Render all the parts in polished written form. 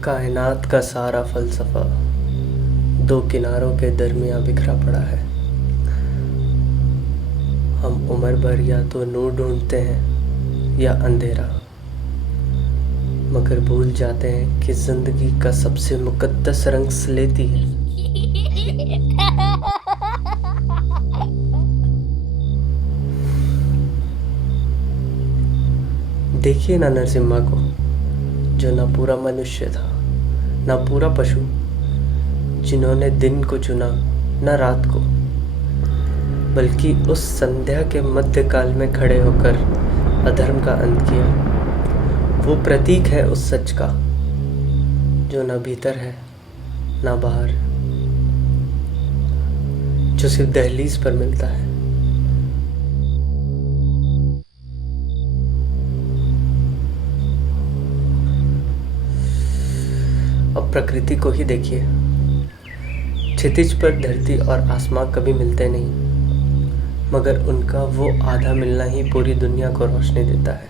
कायनात का सारा फलसफा दो किनारों के दरमियान बिखरा पड़ा है। हम उम्र भर या तो नूर ढूंढते हैं या अंधेरा, मगर भूल जाते हैं कि जिंदगी का सबसे मुकद्दस रंग स्लेटी है। देखिए ना नरसिम्हा को, जो ना पूरा मनुष्य था ना पूरा पशु, जिन्होंने दिन को चुना ना रात को, बल्कि उस संध्या के मध्यकाल में खड़े होकर अधर्म का अंत किया। वो प्रतीक है उस सच का जो ना भीतर है ना बाहर, जो सिर्फ दहलीज पर मिलता है। अब प्रकृति को ही देखिए। क्षितिज पर धरती और आसमां कभी मिलते नहीं, मगर उनका वो आधा मिलना ही पूरी दुनिया को रोशनी देता है।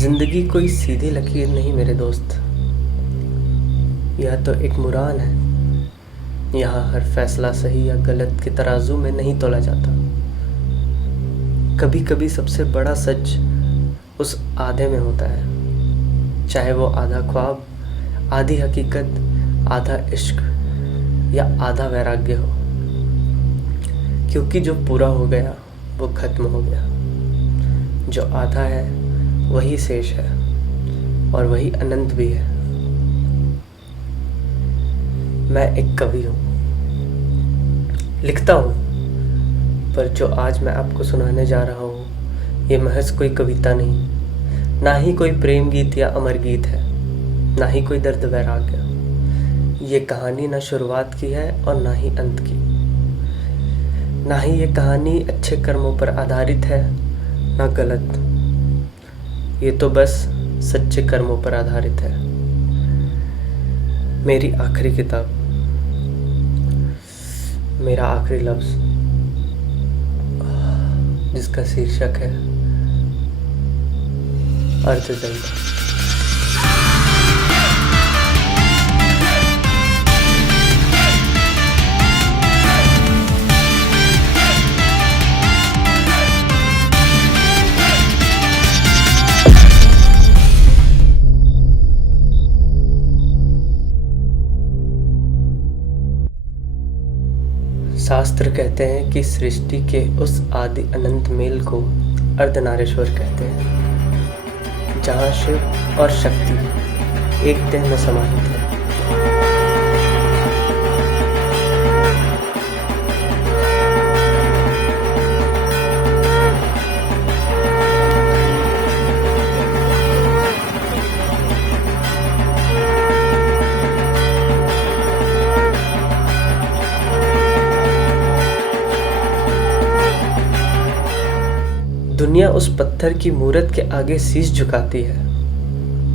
जिंदगी कोई सीधी लकीर नहीं मेरे दोस्त, यह तो एक मुरान है। यहाँ हर फैसला सही या गलत के तराजू में नहीं तोला जाता। कभी कभी सबसे बड़ा सच उस आधे में होता है, चाहे वो आधा ख्वाब, आधी हकीकत, आधा इश्क या आधा वैराग्य हो, क्योंकि जो पूरा हो गया वो खत्म हो गया। जो आधा है वही शेष है और वही अनंत भी है। मैं एक कवि हूँ, लिखता हूँ, पर जो आज मैं आपको सुनाने जा रहा हूँ ये महज कोई कविता नहीं, ना ही कोई प्रेम गीत या अमर गीत है, ना ही कोई दर्द वैराग्य। ये कहानी ना शुरुआत की है और ना ही अंत की। ना ही ये कहानी अच्छे कर्मों पर आधारित है ना गलत। ये तो बस सच्चे कर्मों पर आधारित है। मेरी आखिरी किताब, मेरा आखिरी लफ्ज, जिसका शीर्षक है अर्धजंग। शास्त्र कहते हैं कि सृष्टि के उस आदि अनंत मेल को अर्धनारीश्वर कहते हैं, जहाँ शिव और शक्ति एक देह में समाहित है। दुनिया उस पत्थर की मूरत के आगे शीश झुकाती है,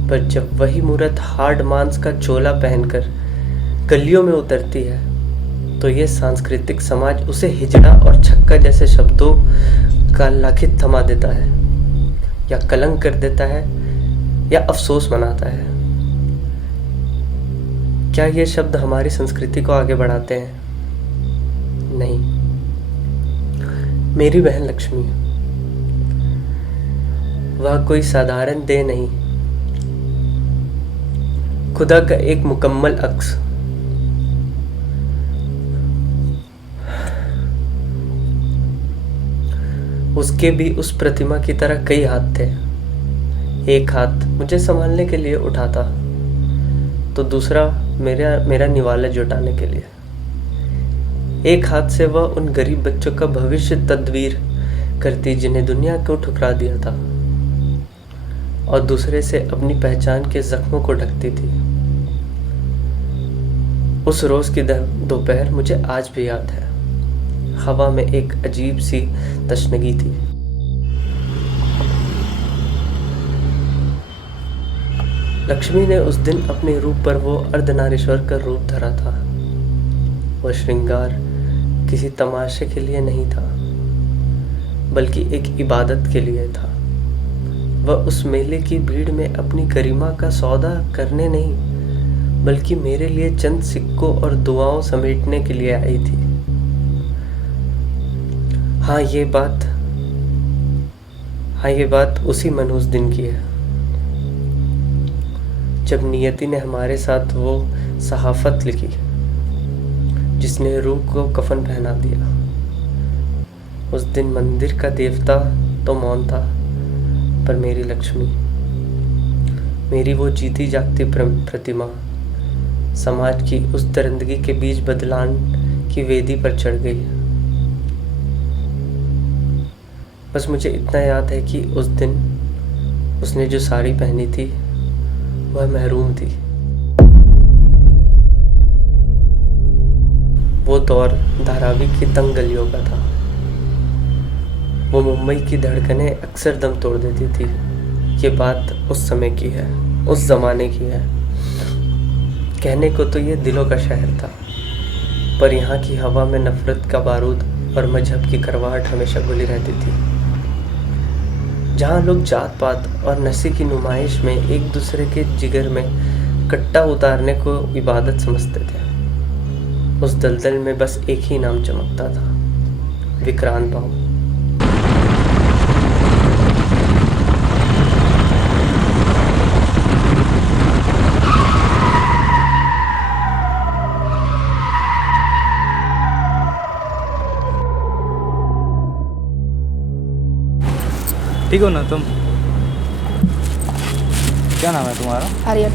पर जब वही मूरत हार्ड मांस का चोला पहनकर गलियों में उतरती है तो ये सांस्कृतिक समाज उसे हिजड़ा और छक्का जैसे शब्दों का लाखित थमा देता है, या कलंक कर देता है, या अफसोस मनाता है। क्या ये शब्द हमारी संस्कृति को आगे बढ़ाते हैं? नहीं। मेरी बहन लक्ष्मी, वह कोई साधारण देह नहीं, खुदा का एक मुकम्मल अक्स। उसके भी उस प्रतिमा की तरह कई हाथ थे। एक हाथ मुझे संभालने के लिए उठाता, तो दूसरा मेरा निवाला जुटाने के लिए। एक हाथ से वह उन गरीब बच्चों का भविष्य तदवीर करती जिन्हें दुनिया को ठुकरा दिया था, और दूसरे से अपनी पहचान के जख्मों को ढकती थी। उस रोज की दोपहर मुझे आज भी याद है। हवा में एक अजीब सी तशनगी थी। लक्ष्मी ने उस दिन अपने रूप पर वो अर्धनारीश्वर का रूप धरा था। वह श्रृंगार किसी तमाशे के लिए नहीं था, बल्कि एक इबादत के लिए था। वह उस मेले की भीड़ में अपनी गरिमा का सौदा करने नहीं, बल्कि मेरे लिए चंद सिक्कों और दुआओं समेटने के लिए आई थी। हाँ, ये बात उसी मनहूस दिन की है, जब नियति ने हमारे साथ वो सहाफत लिखी जिसने रूह को कफन पहना दिया। उस दिन मंदिर का देवता तो मौन था, पर मेरी लक्ष्मी, मेरी वो जीती जागती प्रतिमा समाज की उस दरिंदगी के बीच बदलान की वेदी पर चढ़ गई। बस मुझे इतना याद है कि उस दिन उसने जो साड़ी पहनी थी वह महरूम थी। वो दौर धारावी की तंग गलियों का था। वो मुंबई की धड़कनें अक्सर दम तोड़ देती थी। ये बात उस समय की है, उस जमाने की है। कहने को तो ये दिलों का शहर था, पर यहाँ की हवा में नफरत का बारूद और मजहब की करवाहट हमेशा घुली रहती थी। जहाँ लोग जात पात और नस्ल की नुमाइश में एक दूसरे के जिगर में कट्टा उतारने को इबादत समझते थे, उस दलदल में बस एक ही नाम चमकता था, विक्रांत भाव। ठीक हो ना तुम? क्या नाम है तुम्हारा? आर्यन।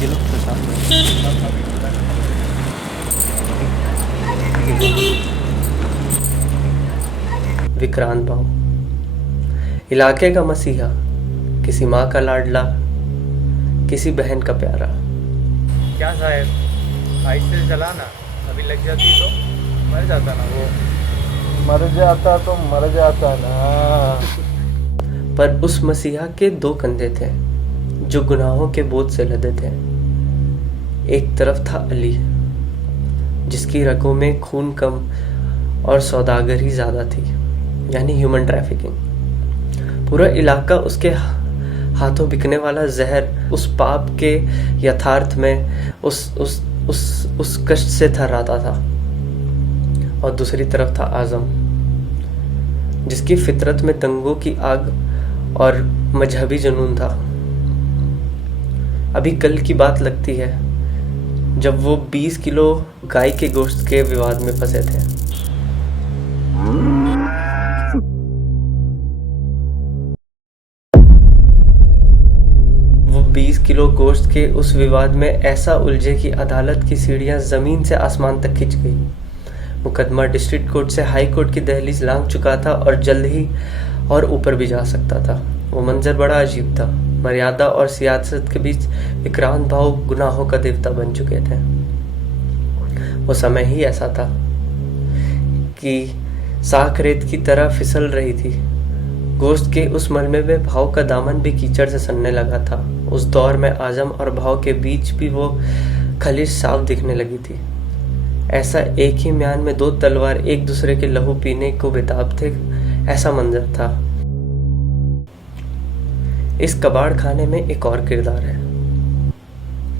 ये लोग तो विक्रांत भाव, इलाके का मसीहा, किसी माँ का लाडला, किसी बहन का प्यारा। क्या साहब, आहिस्ते चला ना, अभी लग जाती तो मर जाता ना। वो मर जाता तो मर जाता ना। पर उस मसीहा के दो कंधे थे जो गुनाहों के बोझ से लदे थे। एक तरफ था अली, जिसकी रगों में खून कम और सौदागरी ज्यादा थी, यानी ह्यूमन ट्रैफिकिंग। पूरा इलाका उसके हाथों बिकने वाला जहर, उस पाप के यथार्थ में उस कष्ट से थर्राता था। और दूसरी तरफ था आजम, जिसकी फितरत में दंगों की आग और मजहबी जुनून था। अभी कल की बात लगती है जब वो 20 किलो गाय के गोश्त के विवाद में फंसे थे। वो 20 किलो गोश्त के उस विवाद में ऐसा उलझे कि अदालत की सीढ़ियां जमीन से आसमान तक खिंच गई। मुकदमा डिस्ट्रिक्ट कोर्ट से हाई कोर्ट की दहलीज लांघ चुका था और जल्द ही और ऊपर भी जा सकता था। वो मंजर बड़ा अजीब था। मर्यादा और सियासत के बीच विक्रांत भाव गुनाहों का देवता बन चुके थे। वो समय ही ऐसा था कि साख रेत की तरह फिसल रही थी। गोश्त के उस मलबे में भाव का दामन भी कीचड़ से सनने लगा था। उस दौर में आजम और भाव के बीच भी वो खलिश साफ दिखने लगी थी। ऐसा एक ही म्यान में दो तलवार एक दूसरे के लहू पीने को बेताब थे, ऐसा मंजर था। इस कबाड़ खाने में एक और किरदार है,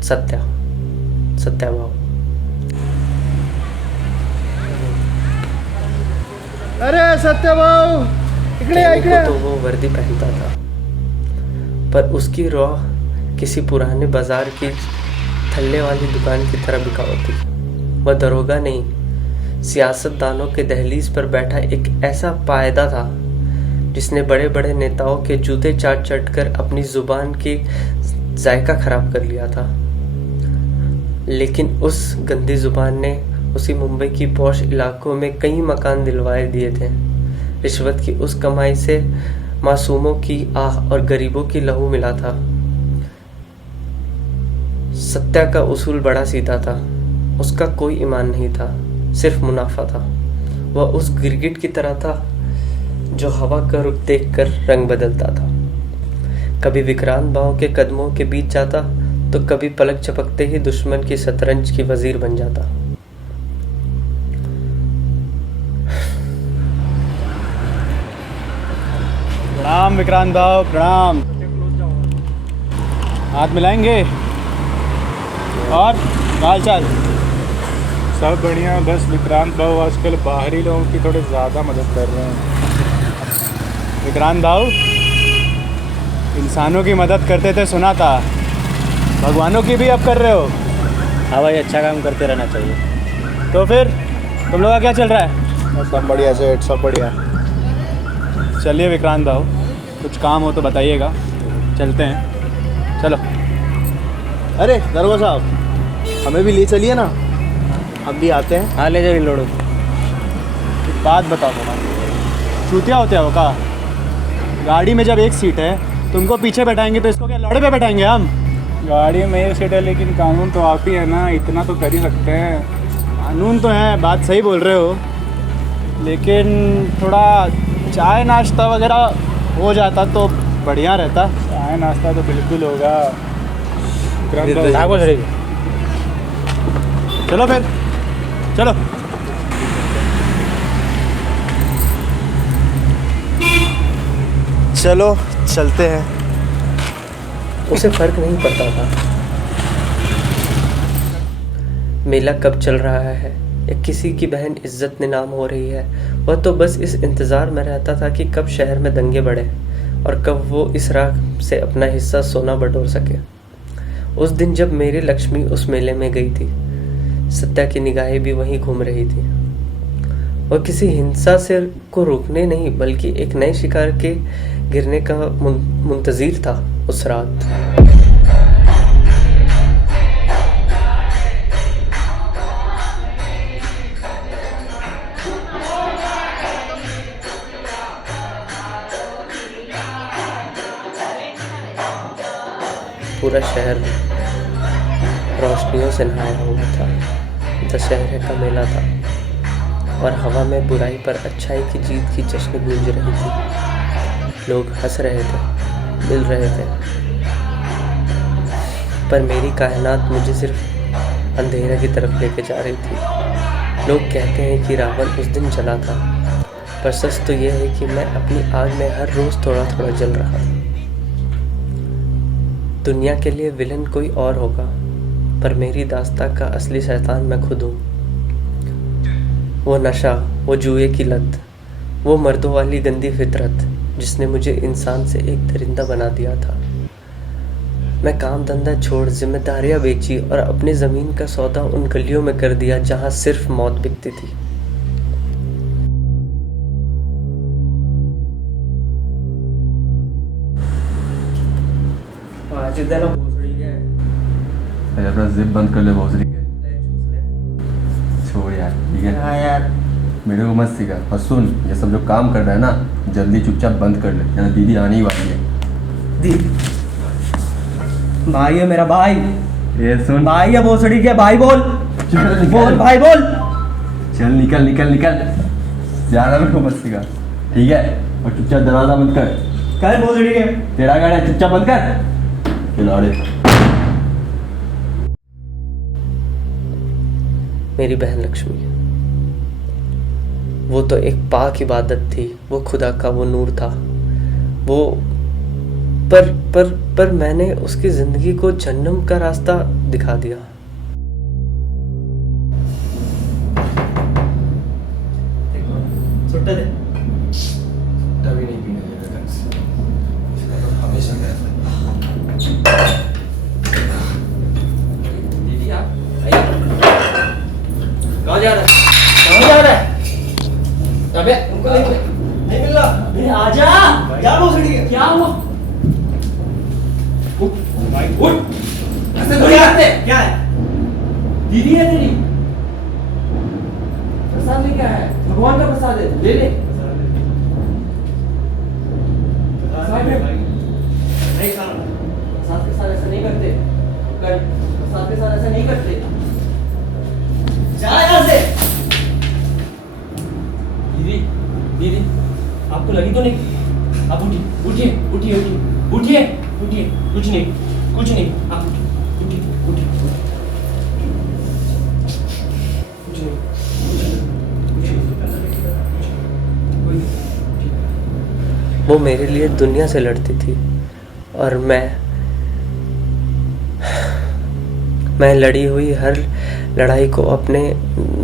सत्याभाव। अरे सत्याभाव, इकडे तो वो वर्दी पहनता था, पर उसकी रूह किसी पुराने बाजार की थल्ले वाली दुकान की तरह बिकाऊ थी। वह दरोगा नहीं, सियासतदानों के दहलीज पर बैठा एक ऐसा पायदा था जिसने बड़े बड़े नेताओं के जूते चाट चाट कर अपनी जुबान की जायका खराब कर लिया था। लेकिन उस गंदी जुबान ने उसी मुंबई की पॉश इलाकों में कई मकान दिलवाए दिए थे। रिश्वत की उस कमाई से मासूमों की आह और गरीबों की लहू मिला था। सत्या का उसूल बड़ा सीधा था। उसका कोई ईमान नहीं था, सिर्फ मुनाफा था। वह उस गिरगिट की तरह था जो हवा का रुख देखकर रंग बदलता था। कभी विक्रांत बाव के कदमों के बीच जाता तो कभी पलक झपकते ही दुश्मन की शतरंज की वजीर बन जाता। प्रणाम विक्रांत भाव, प्रणाम। हाथ मिलाएंगे। और हाल चाल? सब बढ़िया। बस विक्रांत भाव आजकल बाहरी लोगों की थोड़ी ज़्यादा मदद कर रहे हैं। विक्रांत भाव इंसानों की मदद करते थे सुना था, भगवानों की भी अब कर रहे हो। हाँ भाई, अच्छा काम करते रहना चाहिए। तो फिर तुम लोग का क्या चल रहा है? सब बढ़िया सेठ, सब बढ़िया। चलिए विक्रांत भाव, कुछ काम हो तो बताइएगा, चलते हैं। चलो। अरे दरोगा साहब, हमें भी ले चलिए ना, हम भी आते हैं। हाँ ले जाइए लोड़ो। एक बात बताओ तुम्हारा, चूतिया होते हो का? गाड़ी में जब एक सीट है तुमको पीछे बैठाएंगे तो इसको क्या लौड़े पे बैठाएंगे हम? गाड़ी में एक सीट है लेकिन कानून तो आप ही है ना, इतना तो कर ही सकते हैं। कानून तो है, बात सही बोल रहे हो, लेकिन थोड़ा चाय नाश्ता वगैरह हो जाता तो बढ़िया रहता। चाय नाश्ता तो बिल्कुल होगा। चलो फिर, चलो। चलो चलते हैं। उसे फर्क नहीं पड़ता था मेला कब चल रहा है या किसी की बहन इज्जत निलाम हो रही है। वह तो बस इस इंतज़ार में रहता था कि कब शहर में दंगे बढ़े और कब वो इस राह से अपना हिस्सा सोना बटोर सके। उस दिन जब मेरी लक्ष्मी उस मेले में गई थी, सत्या की निगाहें भी वहीं घूम रही थी। वह किसी हिंसा से को रोकने नहीं बल्कि एक नए शिकार के गिरने का मुंतजिर था उस रात। पूरा शहर रोशनियों से नहाया हुआ था। दशहरे का मेला था और हवा में बुराई पर अच्छाई की जीत की जश्न गूंज रही थी। लोग हंस रहे थे, मिल रहे थे, पर मेरी कायनात मुझे सिर्फ अंधेरे की तरफ लेके जा रही थी। लोग कहते हैं कि रावण उस दिन जला था, पर सच तो यह है कि मैं अपनी आग में हर रोज थोड़ा थोड़ा जल रहा था। दुनिया के लिए विलन कोई और होगा, पर मेरी दास्तां का असली शैतान मैं खुद हूँ। वो नशा, वो जुए की लत, वो मर्दों वाली गंदी फितरत जिसने मुझे इंसान से एक दरिंदा बना दिया था। मैं काम धंधा छोड़ जिम्मेदारियां बेची और अपनी ज़मीन का सौदा उन गलियों में कर दिया जहां सिर्फ मौत बिकती थी। अपना जिप बंद कर ले भोसड़ी के। छोड़ यार, ठीक है। हाँ यार, मेरे को मत सिखा। और सुन, ये सब जो काम कर रहा है ना, जल्दी चुपचाप बंद कर ले, यार दीदी आने ही वाली है। दीदी भाई है मेरा भाई। ये सुन भाई है भोसड़ी के, भाई बोल। चल बोल भाई बोल। चल निकल निकल निकल, ज्यादा मेरे को मत सिखा, ठीक है। और चुपचाप दरवाजा बंद कर। कल भोसड़ी के तेरा गाड़ा है, चुपचाप बंद कर। खिलाड़े मेरी बहन लक्ष्मी, वो तो एक पाक इबादत थी, वो खुदा का वो नूर था। वो पर मैंने उसकी जिंदगी को जन्नम का रास्ता दिखा दिया। सुट्टा दे। तभी नहीं पीने देगा हमेशा दीदी आप कहाँ जा रहे हैं? अबे उनको नहीं मिल रहा। अबे आजा। क्या भोसड़ी है? क्या हुआ? भाई उठ। ऐसे थोड़ी करते। क्या है? दीदी है तेरी। प्रसाद लेके आया है। भगवान का प्रसाद है, ले ले। प्रसाद है। नहीं खाना। प्रसाद के साथ ऐसा नहीं करते। प्रसाद के साथ ऐसा नहीं करते। जा यहाँ से। दीदी, दीदी, आपको लगी तो नहीं? आप उठिए, उठिए, उठिए, उठिए, उठिए, उठिए, कुछ नहीं, कुछ नहीं, आप उठिए, उठिए, उठिए, कुछ नहीं, वो मेरे लिए दुनिया से लड़ती थी और मैं लड़ी हुई हर लड़ाई को अपने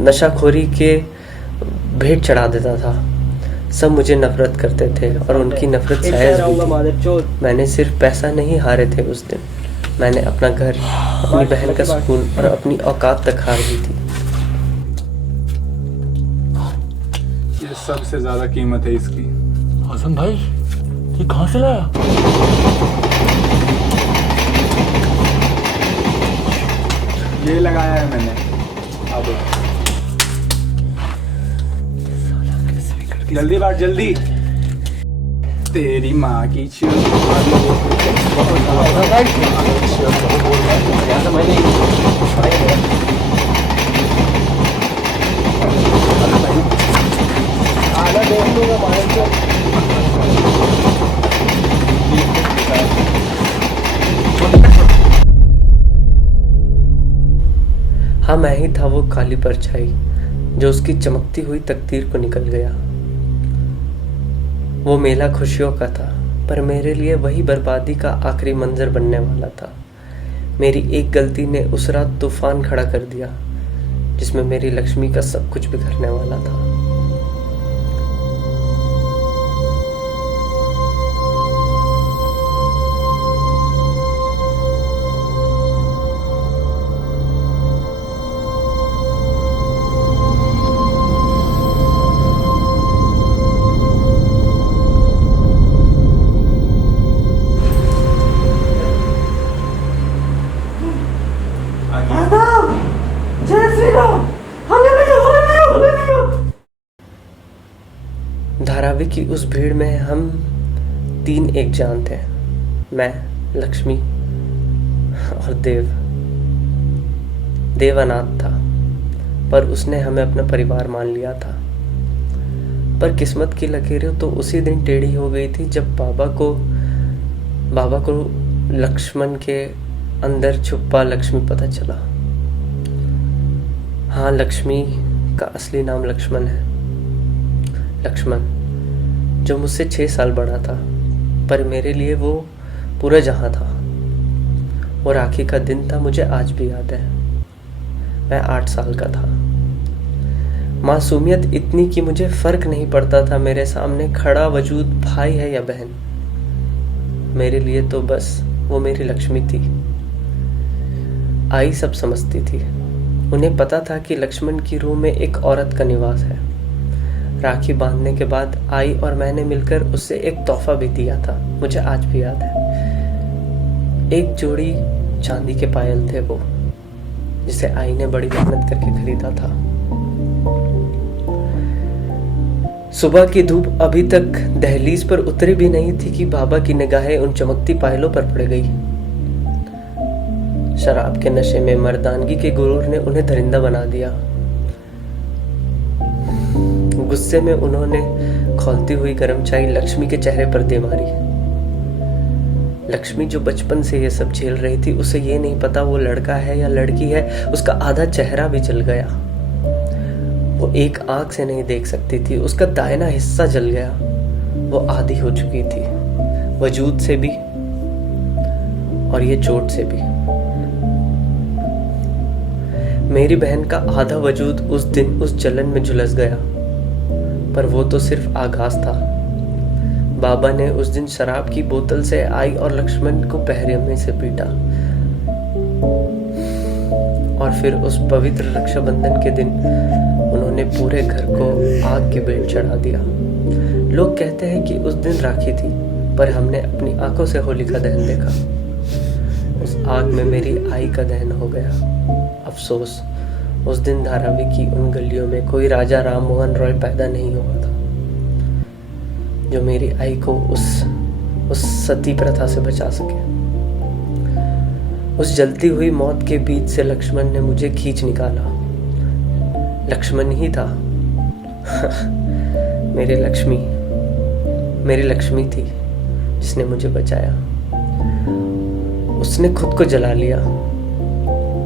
नशाखोरी के भेंट चढ़ा देता था। सब मुझे नफरत करते थे और उनकी नफरत सहज भी थी। मैंने सिर्फ पैसा नहीं हारे थे उस दिन, मैंने अपना घर, अपनी बहन का सुकून और अपनी औकात तक हार दी थी। ये सबसे ज्यादा कीमत है इसकी। हसन भाई, ये कहाँ से लाया? ये लगाया है मैंने। अब जल्दी बात, जल्दी। तेरी माँ की हाँ, मैं ही था वो काली परछाई जो उसकी चमकती हुई तकदीर को निकल गया। वो मेला खुशियों का था, पर मेरे लिए वही बर्बादी का आखिरी मंजर बनने वाला था। मेरी एक गलती ने उस रात तूफान खड़ा कर दिया जिसमें मेरी लक्ष्मी का सब कुछ बिखरने वाला था। धारावी की उस भीड़ में हम 3 एक जान थे, मैं, लक्ष्मी और देव अनाथ था, पर उसने हमें अपना परिवार मान लिया था। पर किस्मत की लकीरें तो उसी दिन टेढ़ी हो गई थी जब बाबा को लक्ष्मण के अंदर छुपा लक्ष्मी पता चला। हाँ, लक्ष्मी का असली नाम लक्ष्मण है। लक्ष्मण जो मुझसे 6 साल बड़ा था, पर मेरे लिए वो पूरा जहां था। वो राखी का दिन था, मुझे आज भी याद है। मैं 8 साल का था। मासूमियत इतनी कि मुझे फर्क नहीं पड़ता था मेरे सामने खड़ा वजूद भाई है या बहन। मेरे लिए तो बस वो मेरी लक्ष्मी थी। आई सब समझती थी। उन्हें पता था कि लक्ष्मण की रूह में एक औरत का निवास है। राखी बांधने के बाद आई और मैंने मिलकर उससे एक तोहफा भी दिया था, मुझे आज भी याद है। एक जोड़ी चांदी के पायल थे वो, जिसे आई ने बड़ी मेहनत करके खरीदा था। सुबह की धूप अभी तक दहलीज पर उतरी भी नहीं थी कि बाबा की निगाहें उन चमकती पायलों पर पड़ गई। शराब के नशे में मर्दानगी के गुरूर ने उन्हें दरिंदा बना दिया। गुस्से में उन्होंने खौलती हुई गर्म चाय लक्ष्मी के चेहरे पर दे मारी। लक्ष्मी जो बचपन से ये सब झेल रही थी, उसे ये नहीं पता वो लड़का है या लड़की है। उसका आधा चेहरा भी जल गया। वो एक आंख से नहीं देख सकती थी, उसका दाहिना हिस्सा जल गया। वो आधी हो चुकी थी, वजूद से भी और ये चोट से भी। मेरी बहन का आधा वजूद उस दिन उस जलन में झुलस गया, पर वो तो सिर्फ आगाज था। बाबा ने उस दिन शराब की बोतल से आई और लक्ष्मण को पहरे में से पीटा। और फिर उस पवित्र रक्षाबंधन के दिन उन्होंने हमने पूरे घर को आग की भेंट चढ़ा दिया। लोग कहते हैं कि उस दिन राखी थी, पर हमने अपनी आंखों से होली का दहन देखा। उस आग में मेरी आई का दहन हो गया। अफसोस, उस दिन धारावी की उन गलियों में कोई राजा राम मोहन रॉय पैदा नहीं हुआ था जो मेरी आई को उस सती प्रथा से बचा सके। उस जलती हुई मौत के बीच से लक्ष्मण ने मुझे खींच निकाला। लक्ष्मण ही था मेरी लक्ष्मी थी जिसने मुझे बचाया। उसने खुद को जला लिया।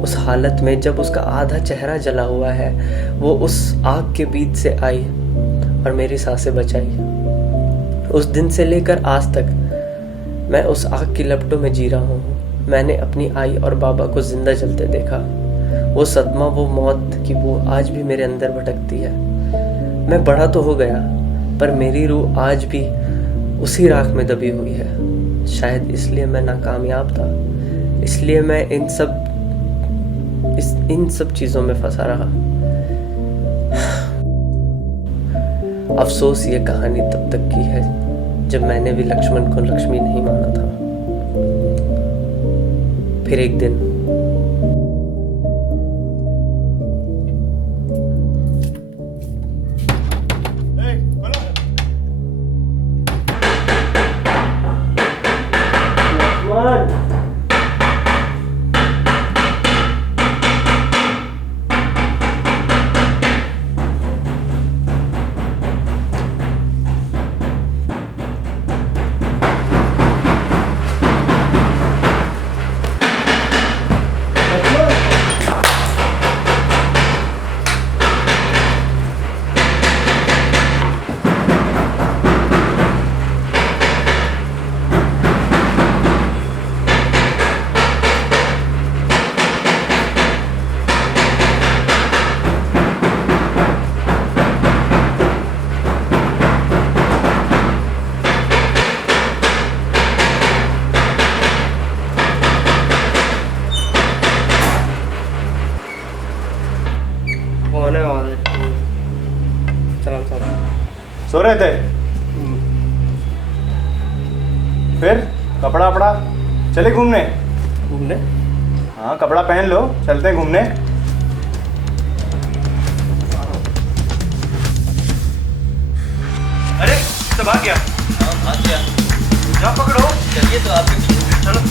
उस हालत में जब उसका आधा चेहरा जला हुआ है, वो उस आग के बीच से आई और मेरी सांसें बचाई। उस दिन से लेकर आज तक मैं उस आग की लपटों में जी रहा हूँ। मैंने अपनी आई और बाबा को जिंदा जलते देखा। वो सदमा, वो मौत की वो आज भी मेरे अंदर भटकती है। मैं बड़ा तो हो गया, पर मेरी रूह आज भी उसी राख में दबी हुई है। शायद इसलिए मैं नाकामयाब था, इसलिए मैं इन सब चीजों में फंसा रहा। अफसोस, ये कहानी तब तक की है जब मैंने भी लक्ष्मण को लक्ष्मी नहीं माना था। फिर एक दिन सो रहे थे? फिर कपड़ा वपड़ा चले घूमने? हाँ, कपड़ा पहन लो, चलते हैं घूमने। अरे सब आ गया। हाँ, आ गया। जा पकड़ो। चलिए तो आप भी चलो।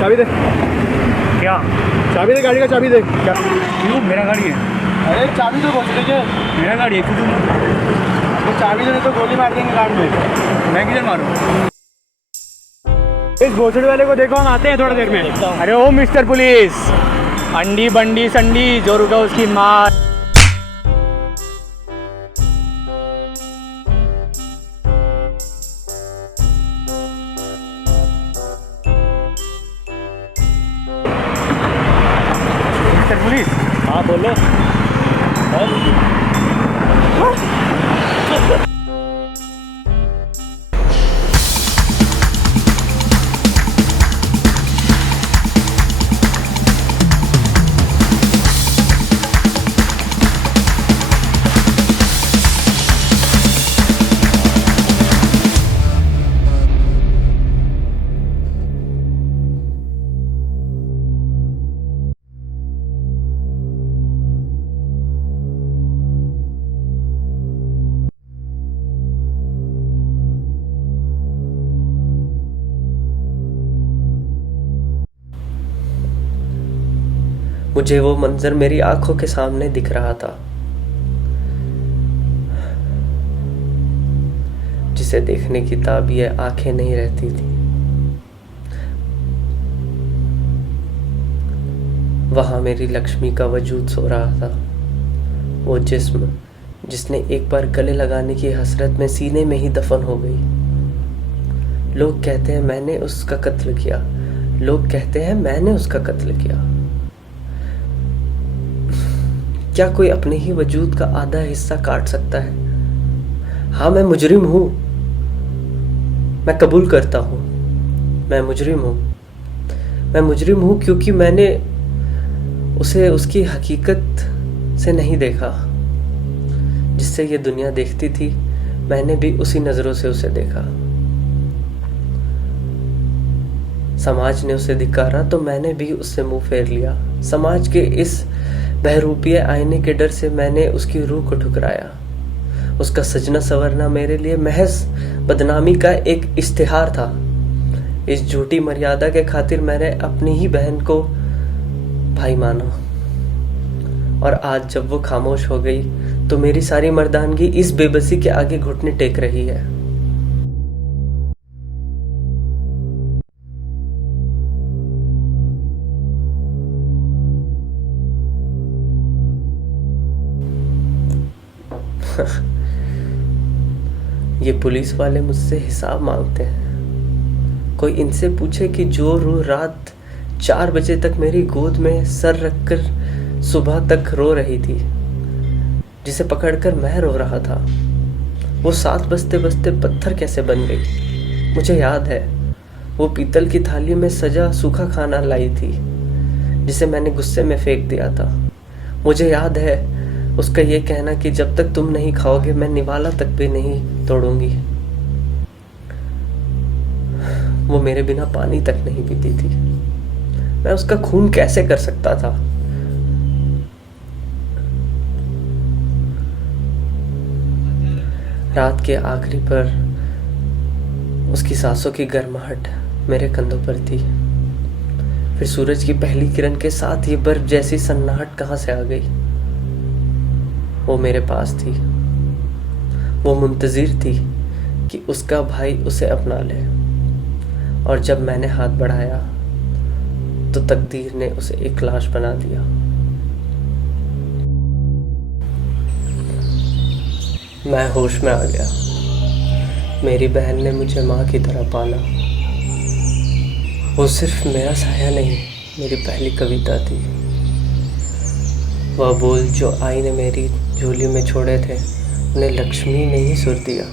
चाबी दे। क्या? चाबी दे, गाड़ी का चाबी दे। क्या? क्यों? मेरा गाड़ी है। अरे चाबी तो पहुँच लीजिए। मेरा गाड़ी है, क्यों? तो चाबी दे, नहीं तो गोली मार देंगे कान में। मैं किधर मारूं? इस भोसड़ी वाले को देखो, हम आते हैं थोड़ी देर में। अरे ओ मिस्टर पुलिस, अंडी बंडी संडी जो रुका उसकी मार। Mister police. हाँ बोलो। मुझे वो मंजर मेरी आंखों के सामने दिख रहा था, जिसे देखने की ताब ये आंखें नहीं रहती थी। वहां मेरी लक्ष्मी का वजूद सो रहा था, वो जिस्म जिसने एक बार गले लगाने की हसरत में सीने में ही दफन हो गई। लोग कहते हैं मैंने उसका कत्ल किया, लोग कहते हैं मैंने उसका कत्ल किया। क्या कोई अपने ही वजूद का आधा हिस्सा काट सकता है? हाँ, मैं मुजरिम हूं, मैं कबूल करता हूं, मैं मुजरिम हूं। मैं मुजरिम हूं क्योंकि मैंने उसे उसकी हकीकत से नहीं देखा। जिससे ये दुनिया देखती थी, मैंने भी उसी नजरों से उसे देखा। समाज ने उसे धिक्कारा तो मैंने भी उससे मुंह फेर लिया। समाज के इस बहरूपीय आईने के डर से मैंने उसकी रूह को ठुकराया। उसका सजना संवरना मेरे लिए महज बदनामी का एक इश्तिहार था। इस झूठी मर्यादा के खातिर मैंने अपनी ही बहन को भाई माना, और आज जब वो खामोश हो गई तो मेरी सारी मर्दानगी इस बेबसी के आगे घुटने टेक रही है। ये पुलिस वाले मुझसे हिसाब मांगते हैं। कोई इनसे पूछे कि जो रूह रात 4 बजे तक मेरी गोद में सर रखकर सुबह तक रो रही थी, जिसे पकड़कर मैं रो रहा था, वो 7 बजते बजते पत्थर कैसे बन गई। मुझे याद है वो पीतल की थाली में सजा सूखा खाना लाई थी, जिसे मैंने गुस्से में फेंक दिया था। मुझे याद है उसका ये कहना कि जब तक तुम नहीं खाओगे मैं निवाला तक भी नहीं तोड़ूंगी। वो मेरे बिना पानी तक नहीं पीती थी। मैं उसका खून कैसे कर सकता था? रात के आखिरी पर उसकी सांसों की गर्माहट मेरे कंधों पर थी। फिर सूरज की पहली किरण के साथ ये बर्फ जैसी सन्नाहट कहां से आ गई? वो मेरे पास थी, वो मुंतजिर थी कि उसका भाई उसे अपना ले, और जब मैंने हाथ बढ़ाया तो तकदीर ने उसे एक लाश बना दिया। मैं होश में आ गया। मेरी बहन ने मुझे माँ की तरह पाला। वो सिर्फ मेरा साया नहीं, मेरी पहली कविता थी। वह बोल जो आई ने मेरी झोली में छोड़े थे, उन्हें लक्ष्मी ने ही सुर दिया।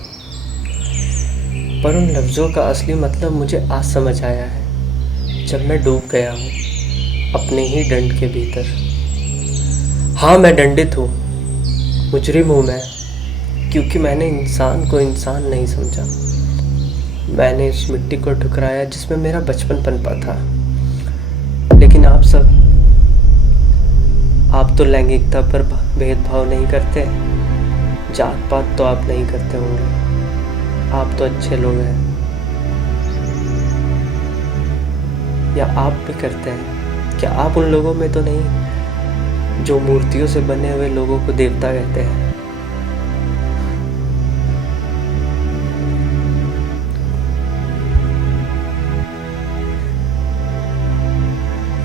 पर उन लफ्ज़ों का असली मतलब मुझे आज समझ आया है, जब मैं डूब गया हूँ अपने ही डंड के भीतर। हाँ, मैं दंडित हूँ, मुजरिम हूँ मैं, क्योंकि मैंने इंसान को इंसान नहीं समझा। मैंने उस मिट्टी को ठुकराया जिसमें मेरा बचपन पनपा था। लेकिन आप तो लैंगिकता पर भेदभाव नहीं करते, जात पात तो आप नहीं करते होंगे। आप तो अच्छे लोग हैं, या आप भी करते हैं? क्या आप उन लोगों में तो नहीं जो मूर्तियों से बने हुए लोगों को देवता कहते हैं?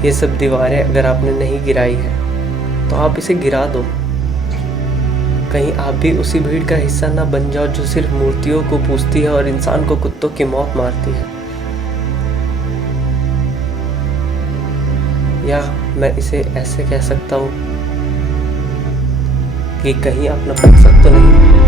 ये सब दीवारें अगर आपने नहीं गिराई है तो आप इसे गिरा दो। कहीं आप भी उसी भीड़ का हिस्सा ना बन जाओ जो सिर्फ मूर्तियों को पूजती है और इंसान को कुत्तों की मौत मारती है। या मैं इसे ऐसे कह सकता हूँ कि कहीं आप नपुंसक तो नहीं।